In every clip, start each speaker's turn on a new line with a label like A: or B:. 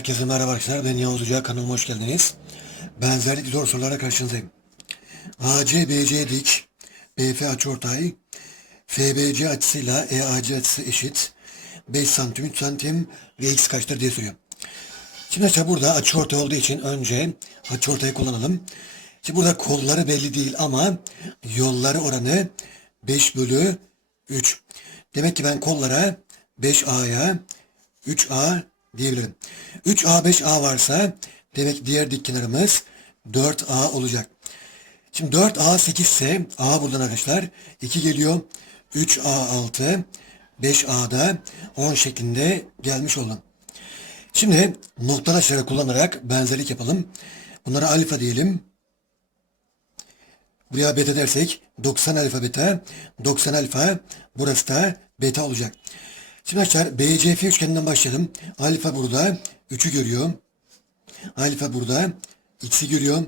A: Herkese merhaba arkadaşlar. Ben Yavuz Hoca. Kanalıma hoş geldiniz. Benzerlik zor sorulara karşınızdayım. AC, BC dik, BF açıortay, FBC açısıyla EAC açısı eşit. 5 santim, 3 santim ve x kaçtır diye soruyor. Şimdi işte burada açıortay olduğu için önce açıortayı kullanalım. Şimdi burada kolları belli değil ama yolları oranı 5 bölü 3. Demek ki ben kollara 5A'ya 3A diyebilirim. 3A 5A varsa demek diğer dik kenarımız 4A olacak. Şimdi 4A 8 ise A buradan arkadaşlar 2 geliyor. 3A 6 5A'da 10 şeklinde gelmiş oldum. Şimdi noktalı açıları kullanarak benzerlik yapalım. Bunlara alfa diyelim. Buraya beta dersek 90 alfa beta, 90 alfa burası da beta olacak. Şimdi arkadaşlar BCF üçgeninden başlayalım. Alfa burada 3'ü görüyor. Alfa burada x'i görüyor.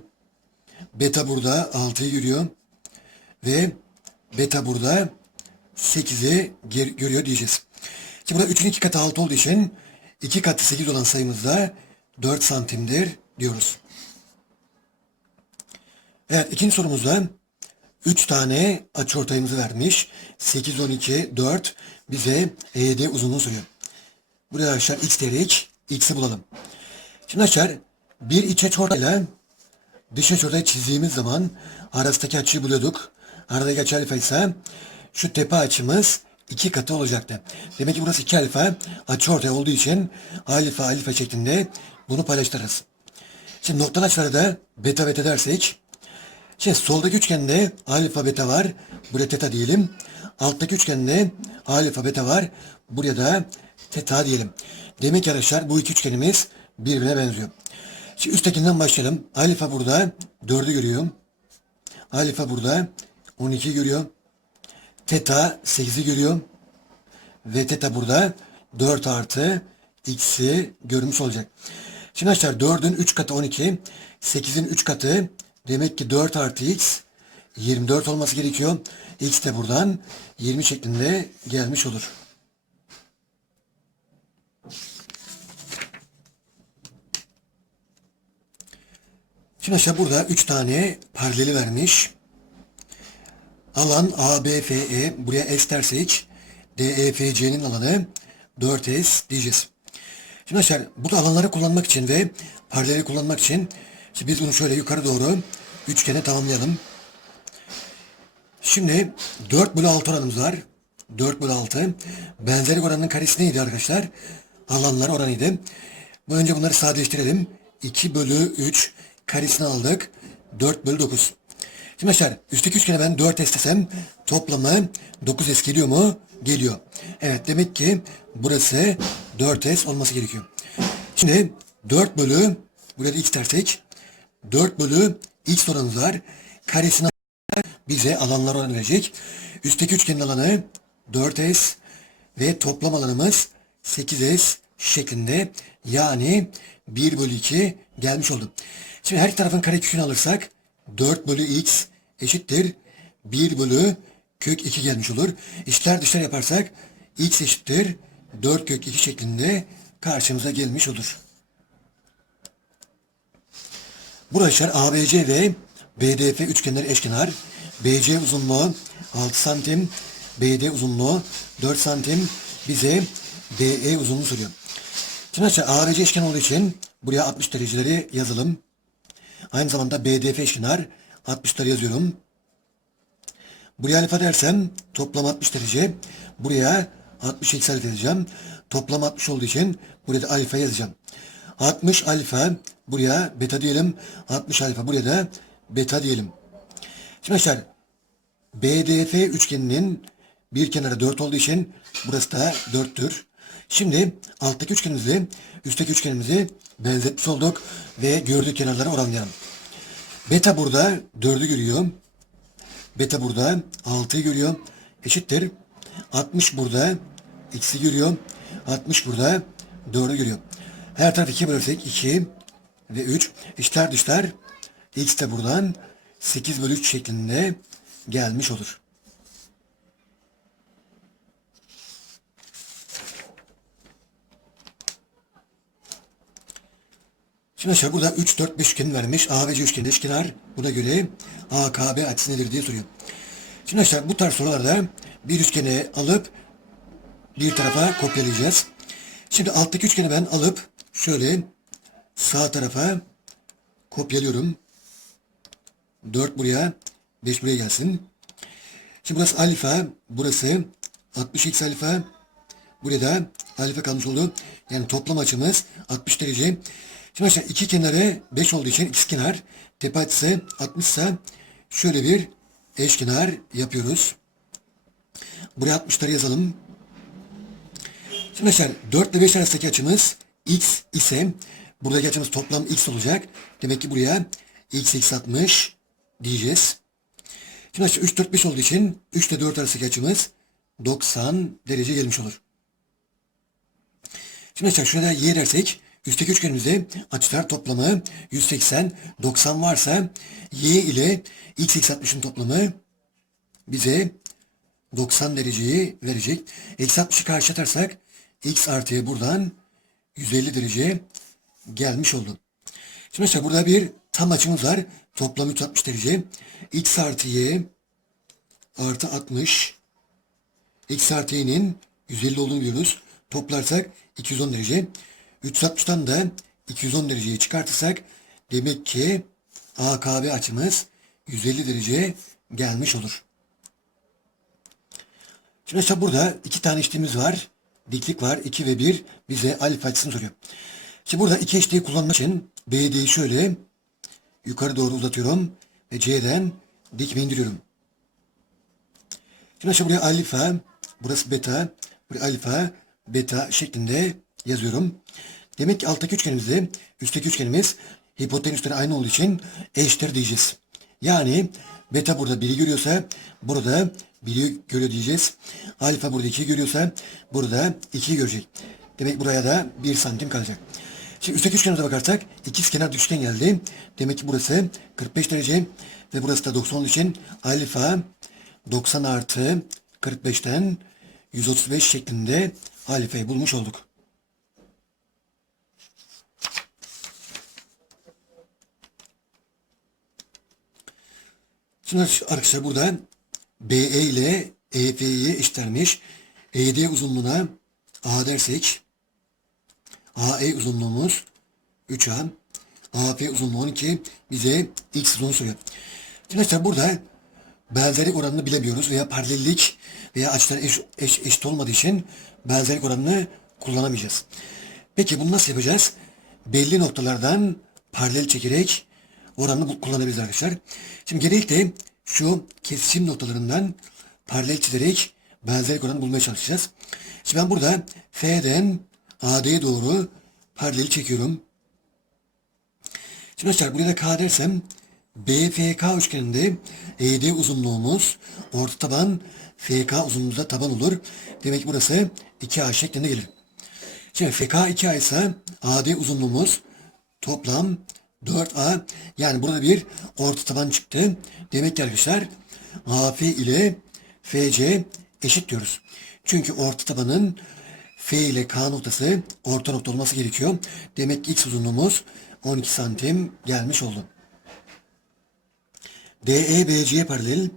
A: Beta burada 6'yı görüyor. Ve beta burada 8'i ger- görüyor diyeceğiz. Şimdi burada 3'ün 2 katı 6 olduğu için 2 katı 8 olan sayımız da 4 santimdir diyoruz. Evet ikinci sorumuzda 3 tane açıortayımızı vermiş. 8, 12, 4 bize ED uzunluğu soruyor. Buraya arkadaşlar x dedik. X'i bulalım. Şimdi arkadaşlar bir iç açıortayla dış açıortayı çizdiğimiz zaman arasındaki açıyı buluyorduk. Aradaki açı alfa ise şu tepe açımız 2 katı olacaktı. Demek ki burası 2 alfa açıortay olduğu için alfa alfa şeklinde bunu paylaştırırız. Şimdi noktalı açıları da beta beta dersek Şimdi soldaki üçgende alfa beta var. Buraya teta diyelim. Alttaki üçgende alfa beta var. Buraya da teta diyelim. Demek ki arkadaşlar bu iki üçgenimiz birbirine benziyor. Şimdi üsttekinden başlayalım. Alfa burada 4'ü görüyor. Alfa burada 12 görüyor. Teta 8'i görüyor. Ve teta burada 4 artı x'i görmüş olacak. Şimdi arkadaşlar 4'ün 3 katı 12. 8'in 3 katı demek ki 4 artı x 24 olması gerekiyor. X de buradan 20 şeklinde gelmiş olur. Şimdi işte burada 3 tane paraleli vermiş. Alan ABFE buraya S dersek DEFC'nin alanı 4S diyeceğiz. Şimdi arkadaşlar bu alanları kullanmak için ve paraleli kullanmak için işte biz bunu şöyle yukarı doğru üçgene tamamlayalım. Şimdi 4 bölü 6 oranımız var. 4 bölü 6. Benzerlik oranının karesi neydi arkadaşlar? Alanlar oranıydı. Bu önce bunları sadeleştirelim. 2 bölü 3 karesini aldık. 4 bölü 9. Şimdi arkadaşlar üstteki üçgene ben 4 s desem toplamı 9 s geliyor mu? Geliyor. Evet demek ki burası 4 s olması gerekiyor. Şimdi 4 bölü buraya da x dersek 4 bölü x oranımız var. Karesini bize alanlar oranı verecek. Üstteki üçgenin alanı 4s ve toplam alanımız 8s şeklinde yani 1 bölü 2 gelmiş oldu. Şimdi her iki tarafın karekökünü alırsak 4 bölü x eşittir 1 bölü kök 2 gelmiş olur. İçler dışlar yaparsak x eşittir 4 kök 2 şeklinde karşımıza gelmiş olur. Burası ABC ve BDF üçgenleri eşkenar. BC uzunluğu 6 santim, BD uzunluğu 4 santim bize DE uzunluğu soruyor. Şimdi arkadaşlar ABC eşkenar olduğu için buraya 60 dereceleri yazalım. Aynı zamanda BDF eşkenar 60'ları yazıyorum. Buraya alfa dersem toplam 60 derece. Buraya 60 eksi alfa. Toplam 60 olduğu için buraya da alfa yazacağım. 60 alfa buraya beta diyelim. 60 alfa buraya da beta diyelim. Şimdi arkadaşlar BDF üçgeninin bir kenarı 4 olduğu için burası da 4'tür. Şimdi alttaki üçgenimizi üstteki üçgenimizi benzetmiş olduk ve gördüğü kenarları oranlayalım. Beta burada 4'ü görüyor. Beta burada 6'yı görüyor. Eşittir. 60 burada x'i görüyor. 60 burada 4'ü görüyor. Her tarafı 2 bölersek 2 ve 3. İçler dışlar x de buradan 8 bölü 3 şeklinde gelmiş olur. Şimdi aşağı burada 3, 4, 5 üçgen vermiş. A ve C üçgeni eşkenar. Buna göre AKB açısı nedir diye soruyor. Şimdi aşağı bu tarz sorularda bir üçgeni alıp bir tarafa kopyalayacağız. Şimdi alttaki üçgeni ben alıp şöyle sağ tarafa kopyalıyorum. 4 buraya, 5 buraya gelsin. Şimdi burası alfa, burası 60x alfa. Burada alfa kalmış oldu. Yani toplam açımız 60 derece. Şimdi aşağı iki kenarı 5 olduğu için x kenar, tepe açısı 60 ise şöyle bir eşkenar yapıyoruz. Buraya 60'ları yazalım. Şimdi aşağı 4 ile 5 arasındaki açımız x ise buradaki açımız toplam x olacak. Demek ki buraya x eksi 60 diyeceğiz. Şimdi aşağı 3, 4, 5 olduğu için 3 ile 4 arasındaki açımız 90 derece gelmiş olur. Şimdi aşağı şurada y dersek üstteki üçgenimizde açılar toplamı 180, 90 varsa y ile x eksi 60'ın toplamı bize 90 dereceyi verecek. Eksi 60'ı karşı atarsak x artıya buradan 150 derece gelmiş oldu. Şimdi mesela burada bir tam açımız var. Toplam 360 derece. x artı y artı 60 x artı y'nin 150 olduğunu biliyoruz. Toplarsak 210 derece. 360'tan da 210 dereceyi çıkartırsak demek ki AKB açımız 150 derece gelmiş olur. Şimdi mesela burada iki tane eşitliğimiz var. Diklik var. 2 ve 1 bize alfa açısını soruyor. Şimdi burada iki eşitliği kullanmak için BD'yi şöyle yukarı doğru uzatıyorum ve C'den dikme indiriyorum. Şimdi işte buraya alfa, burası beta, buraya alfa, beta şeklinde yazıyorum. Demek ki alttaki üçgenimizde üstteki üçgenimiz hipotenüsleri aynı olduğu için eşittir diyeceğiz. Yani beta burada 1'i görüyorsa burada 1'i görüyor diyeceğiz. Alfa burada 2'yi görüyorsa burada 2'yi görecek. Demek buraya da 1 santim kalacak. Şimdi üstteki üçgenimize bakarsak ikiz kenar üçgen geldi. Demek ki burası 45 derece ve burası da 90 olduğu için alfa 90 artı 45'ten 135 şeklinde alfayı bulmuş olduk. Şimdi arkadaşlar burada BE ile EF'yi eşitlenmiş. ED uzunluğuna A dersek AE uzunluğumuz 3A. AP uzunluğu 12 bize X uzunluğu soruyor. Şimdi arkadaşlar burada benzerlik oranını bilemiyoruz veya paralellik veya açılar eş, eş, eşit olmadığı için benzerlik oranını kullanamayacağız. Peki bunu nasıl yapacağız? Belli noktalardan paralel çekerek oranını kullanabiliriz arkadaşlar. Şimdi genellikle şu kesişim noktalarından paralel çizerek benzerlik oranını bulmaya çalışacağız. Şimdi ben burada F'den AD'ye doğru paralel çekiyorum. Şimdi arkadaşlar buraya da K dersem BFK üçgeninde ED uzunluğumuz orta taban FK uzunluğunda taban olur. Demek ki burası 2A şeklinde gelir. Şimdi FK 2A ise AD uzunluğumuz toplam 4A. Yani burada bir orta taban çıktı. Demek ki arkadaşlar AF ile FC eşit diyoruz. Çünkü orta tabanın F ile K noktası orta nokta olması gerekiyor. Demek ki X uzunluğumuz 12 santim gelmiş oldu. DE BC'ye paralel.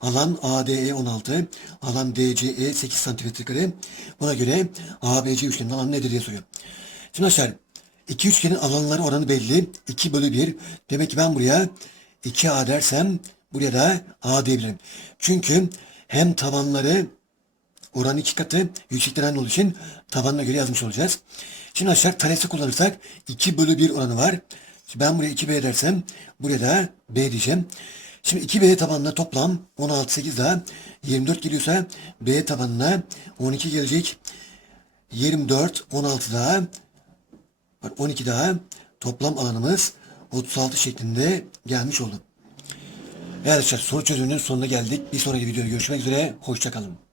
A: Alan ADE 16, alan DCE 8 santimetre kare. Buna göre ABC üçgenin alanı nedir diye soruyor. Şimdi arkadaşlar iki üçgenin alanları oranı belli. 2 bölü 1. Demek ki ben buraya 2A dersem buraya da A diyebilirim. Çünkü hem tabanları oran iki katı yüksekten aynı olduğu için tabanına göre yazmış olacağız. Şimdi aşağı tanesi kullanırsak 2 bölü 1 oranı var. Şimdi ben buraya 2B dersem buraya da B diyeceğim. Şimdi 2B tabanına toplam 16, 8 daha 24 geliyorsa B tabanına 12 gelecek. 24, 16 daha 12 daha toplam alanımız 36 şeklinde gelmiş oldu. Evet arkadaşlar soru çözümünün sonuna geldik. Bir sonraki videoda görüşmek üzere. Hoşçakalın.